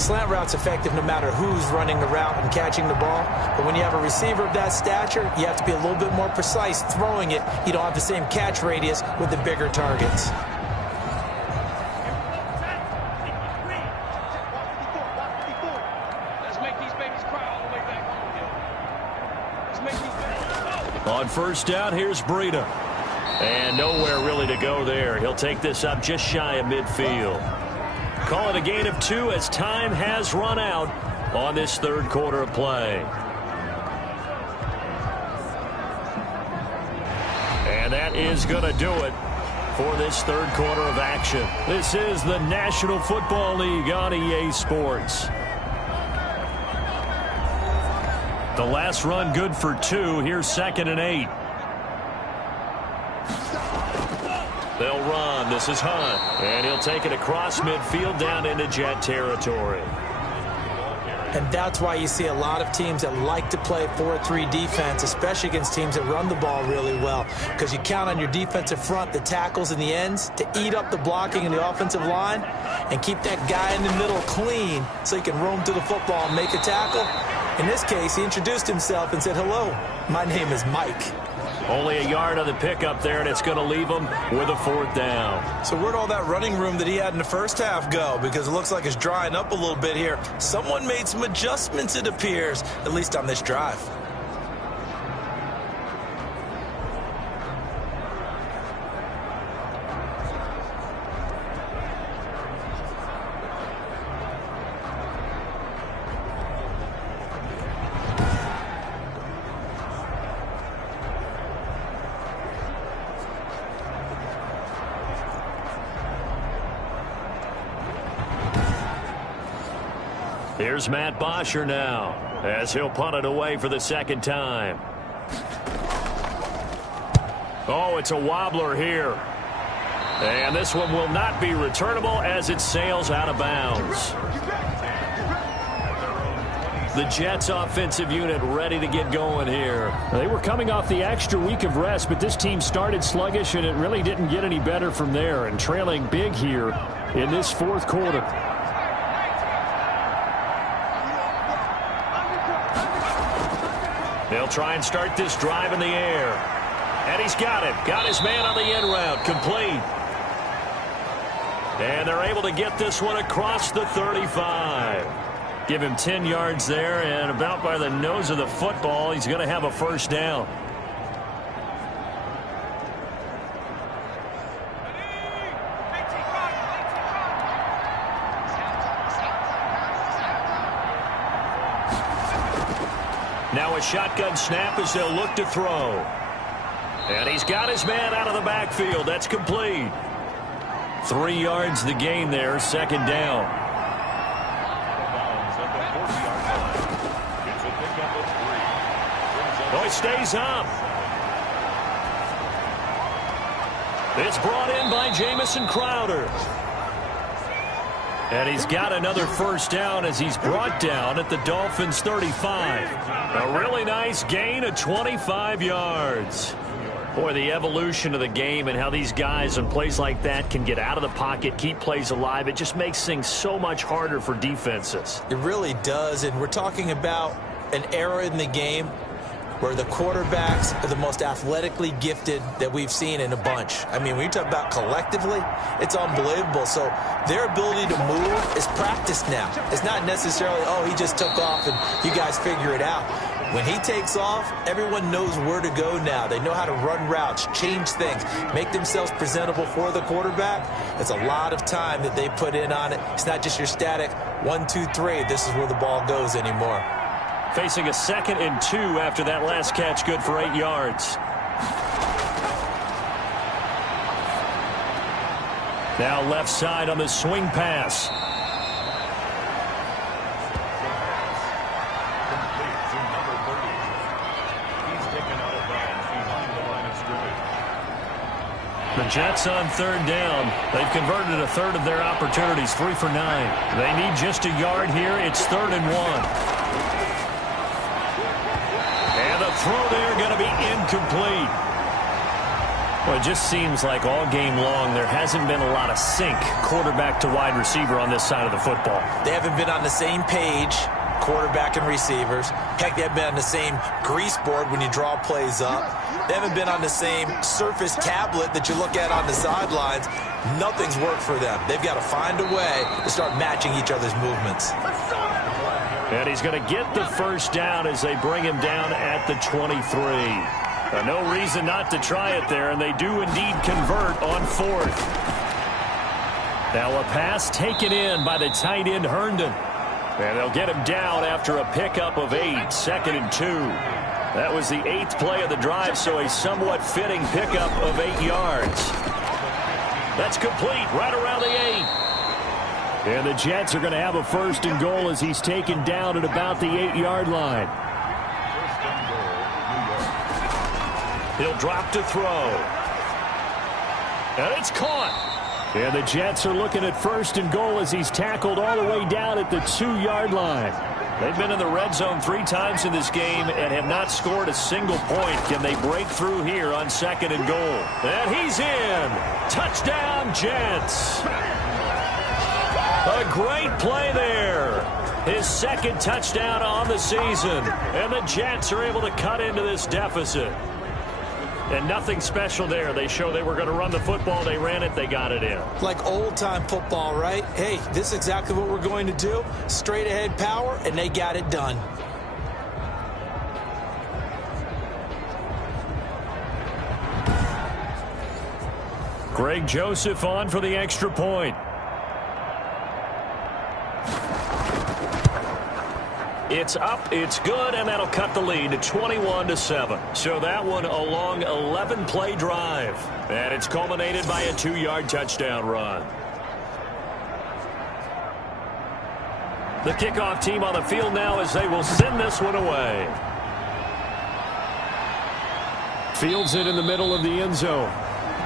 Slant route's effective no matter who's running the route and catching the ball. But when you have a receiver of that stature, you have to be a little bit more precise throwing it. You don't have the same catch radius with the bigger targets. On 1st down, here's Breida. And nowhere really to go there. He'll take this up just shy of midfield. Call it a gain of 2 as time has run out on this third quarter of play. And that is going to do it for this third quarter of action. This is the National Football League on EA Sports. The last run good for 2. Here's 2nd and 8. They'll run. This is Hunt. And he'll take it across midfield down into Jet territory. And that's why you see a lot of teams that like to play 4-3 defense, especially against teams that run the ball really well, because you count on your defensive front, the tackles and the ends, to eat up the blocking in the offensive line and keep that guy in the middle clean so he can roam to the football and make a tackle. In this case, he introduced himself and said, "Hello, my name is Mike." Only a yard on the pickup there, and it's going to leave him with a 4th down. So where'd all that running room that he had in the first half go? Because it looks like it's drying up a little bit here. Someone made some adjustments, it appears, at least on this drive. Here's Matt Bosher now as he'll punt it away for the 2nd time. Oh, it's a wobbler here. And this one will not be returnable as it sails out of bounds. The Jets offensive unit ready to get going here. They were coming off the extra week of rest, but this team started sluggish, and it really didn't get any better from there, and trailing big here in this 4th quarter. They'll try and start this drive in the air. And he's got it. Got his man on the end route. Complete. And they're able to get this one across the 35. Give him 10 yards there, and about by the nose of the football, he's going to have a 1st down. Now a shotgun snap as they'll look to throw. And he's got his man out of the backfield. That's complete. 3 yards the gain there, 2nd down. Oh, he stays up. It's brought in by Jamison Crowder. And he's got another 1st down as he's brought down at the Dolphins' 35. A really nice gain of 25 yards. Boy, the evolution of the game and how these guys in plays like that can get out of the pocket, keep plays alive, it just makes things so much harder for defenses. It really does, and we're talking about an era in the game where the quarterbacks are the most athletically gifted that we've seen in a bunch. I mean, when you talk about collectively, it's unbelievable. So their ability to move is practiced now. It's not necessarily, oh, he just took off and you guys figure it out. When he takes off, everyone knows where to go now. They know how to run routes, change things, make themselves presentable for the quarterback. It's a lot of time that they put in on it. It's not just your static 1, 2, 3. This is where the ball goes anymore. Facing a 2nd and 2 after that last catch, good for 8 yards. Now left side on the swing pass. Complete to number 30. He's taken out of bounds behind the line of scrimmage. The Jets on 3rd down. They've converted a third of their opportunities, 3 for 9. They need just a yard here. It's 3rd and 1. And the throw there going to be incomplete. Well, it just seems like all game long there hasn't been a lot of sync quarterback to wide receiver on this side of the football. They haven't been on the same page, quarterback and receivers. Heck, they haven't been on the same grease board when you draw plays up. They haven't been on the same surface tablet that you look at on the sidelines. Nothing's worked for them. They've got to find a way to start matching each other's movements. And he's going to get the 1st down as they bring him down at the 23. No reason not to try it there, and they do indeed convert on fourth. Now a pass taken in by the tight end Herndon. And they'll get him down after a pickup of 8, 2nd and 2. That was the 8th play of the drive, so a somewhat fitting pickup of 8 yards. That's complete right around the 8. And the Jets are going to have a 1st and goal as he's taken down at about the 8-yard line. He'll drop to throw. And it's caught. And the Jets are looking at 1st and goal as he's tackled all the way down at the 2-yard line. They've been in the red zone 3 times in this game and have not scored a single point. Can they break through here on 2nd and goal? And he's in. Touchdown, Jets. A great play there. His 2nd touchdown on the season. And the Jets are able to cut into this deficit. And nothing special there. They show they were going to run the football. They ran it. They got it in. Like old-time football, right? Hey, this is exactly what we're going to do. Straight-ahead power, and they got it done. Greg Joseph on for the extra point. It's up, it's good, and that'll cut the lead to 21-7. So that one a long 11-play drive. And it's culminated by a 2-yard touchdown run. The kickoff team on the field now as they will send this one away. Fields it in the middle of the end zone.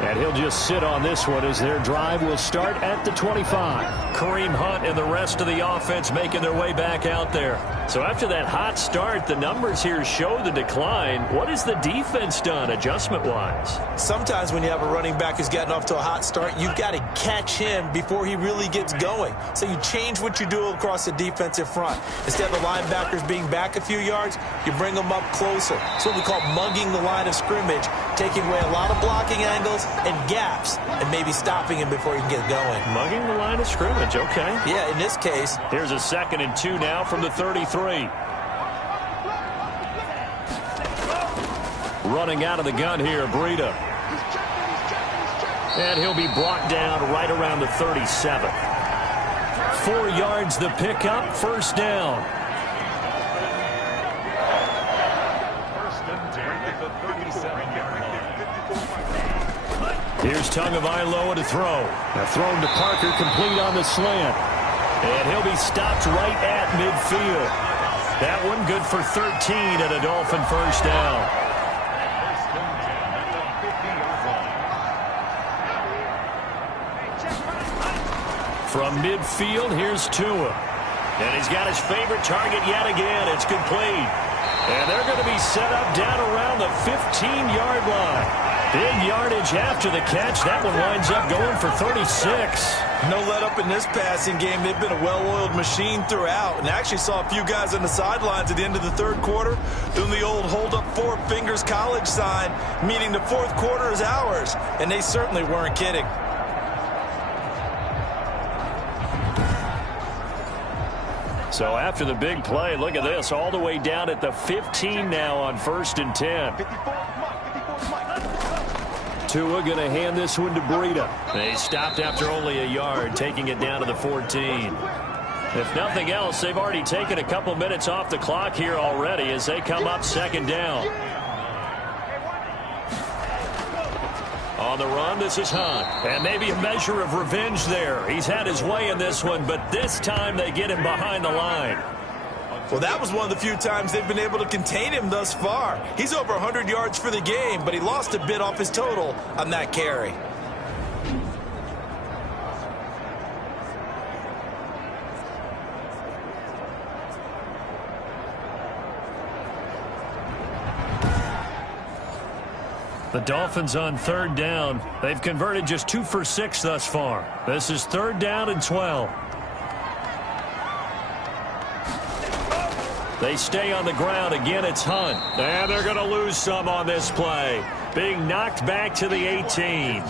And he'll just sit on this one as their drive will start at the 25. Kareem Hunt and the rest of the offense making their way back out there. So after that hot start, the numbers here show the decline. What has the defense done adjustment-wise? Sometimes when you have a running back who's gotten off to a hot start, you've got to catch him before he really gets going. So you change what you do across the defensive front. Instead of the linebackers being back a few yards, you bring them up closer. It's what we call mugging the line of scrimmage, taking away a lot of blocking angles and gaps, and maybe stopping him before he can get going. Mugging the line of scrimmage, okay. Yeah, in this case. Here's a 2nd and 2 now from the 33. Running out of the gun here, Breida. And he'll be brought down right around the 37. 4 yards the pickup, 1st down. Here's Tagovailoa to throw. Now thrown to Parker, complete on the slant. And he'll be stopped right at midfield. That one good for 13 and a Dolphin 1st down. From midfield, here's Tua. And he's got his favorite target yet again. It's complete. And they're going to be set up down around the 15-yard line. Big yardage after the catch. That one winds up going for 36. No let up in this passing game. They've been a well-oiled machine throughout. And actually saw a few guys on the sidelines at the end of the 3rd quarter doing the old hold up 4 fingers college sign, meaning the 4th quarter is ours. And they certainly weren't kidding. So after the big play, look at this, all the way down at the 15 now on 1st and 10. Tua going to hand this one to Breida. They stopped after only a yard, taking it down to the 14. If nothing else, they've already taken a couple minutes off the clock here already as they come up 2nd down. On the run, this is Hunt. And maybe a measure of revenge there. He's had his way in this one, but this time they get him behind the line. Well, that was one of the few times they've been able to contain him thus far. He's over 100 yards for the game, but he lost a bit off his total on that carry. The Dolphins on 3rd down. They've converted just 2 for 6 thus far. This is 3rd down and 12. They stay on the ground. Again, it's Hunt. And they're going to lose some on this play. Being knocked back to the 18.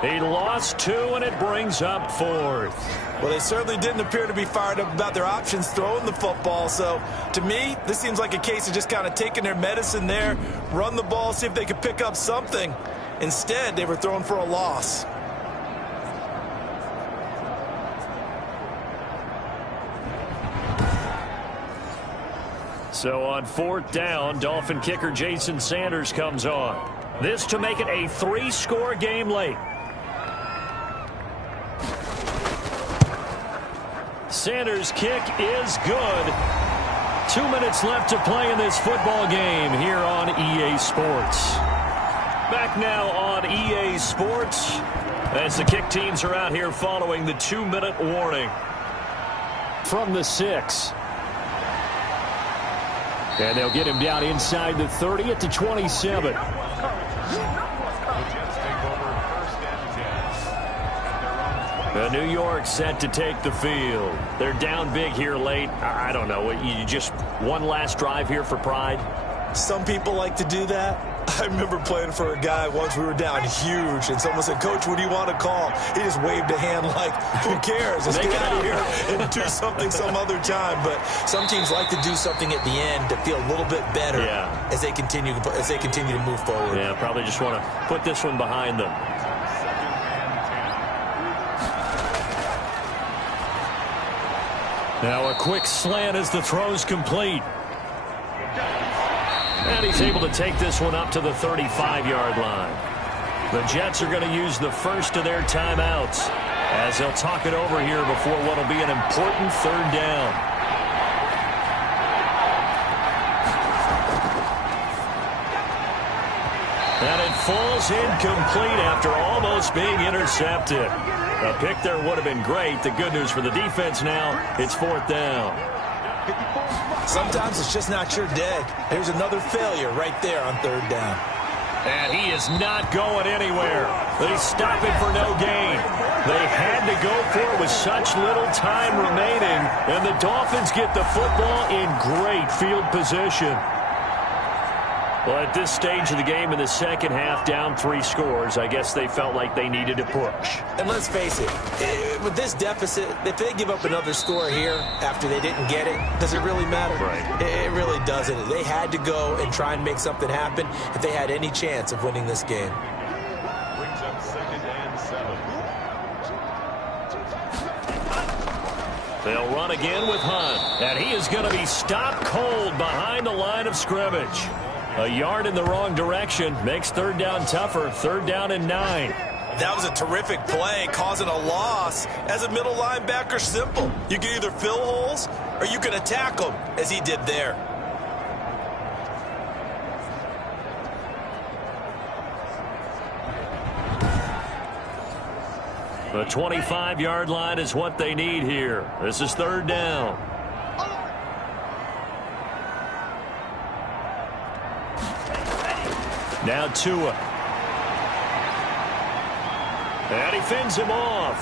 He lost 2, and it brings up 4th. Well, they certainly didn't appear to be fired up about their options throwing the football. So, to me, this seems like a case of just kind of taking their medicine there, run the ball, see if they could pick up something. Instead, they were throwing for a loss. So on 4th down, Dolphin kicker Jason Sanders comes on. This to make it a 3-score game late. Sanders' kick is good. 2 minutes left to play in this football game here on EA Sports. Back now on EA Sports as the kick teams are out here following the 2-minute warning. From the 6. And they'll get him down inside the 30 at the 27. New York set to take the field. They're down big here late. I don't know. You just one last drive here for pride? Some people like to do that. I remember playing for a guy once. We were down huge, and someone said, "Coach, what do you want to call?" He just waved a hand like, who cares? Let's get out of here and do something some other time. But some teams like to do something at the end to feel a little bit better as they continue to move forward. Yeah, probably just want to put this one behind them. Now a quick slant as the throw's complete. And he's able to take this one up to the 35-yard line. The Jets are going to use the first of their timeouts as they'll talk it over here before what will be an important 3rd down. And it falls incomplete after almost being intercepted. A pick there would have been great. The good news for the defense now, it's 4th down. Sometimes it's just not your day. There's another failure right there on 3rd down. And he is not going anywhere. They stop him for no gain. They had to go for it with such little time remaining. And the Dolphins get the football in great field position. Well, at this stage of the game in the second half, down 3 scores, I guess they felt like they needed to push. And let's face it, with this deficit, if they give up another score here after they didn't get it, does it really matter? Right. It really doesn't. They had to go and try and make something happen if they had any chance of winning this game. Brings up 2nd and 7. They'll run again with Hunt. And he is going to be stopped cold behind the line of scrimmage. A yard in the wrong direction makes 3rd down tougher. 3rd down and 9. That was a terrific play, causing a loss. As a middle linebacker, simple. You can either fill holes or you can attack them, as he did there. The 25-yard line is what they need here. This is 3rd down. Now Tua. And he fends him off.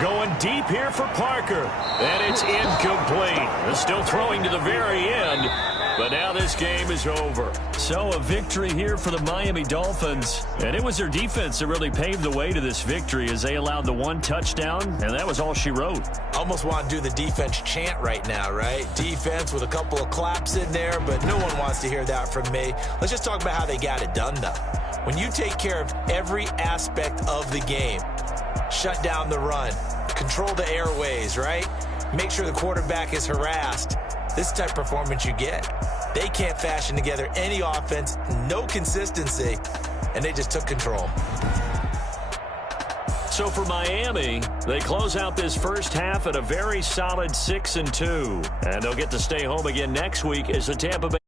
Going deep here for Parker. And it's incomplete. They're still throwing to the very end. But now this game is over. So a victory here for the Miami Dolphins. And it was their defense that really paved the way to this victory as they allowed the 1 touchdown. And that was all she wrote. Almost want to do the defense chant right now, right? Defense with a couple of claps in there, but no one wants to hear that from me. Let's just talk about how they got it done, though. When you take care of every aspect of the game, shut down the run, control the airways, right? Make sure the quarterback is harassed. This is the type of performance you get. They can't fashion together any offense, no consistency, and they just took control. So for Miami, they close out this first half at a very solid 6-2. And they'll get to stay home again next week as the Tampa Bay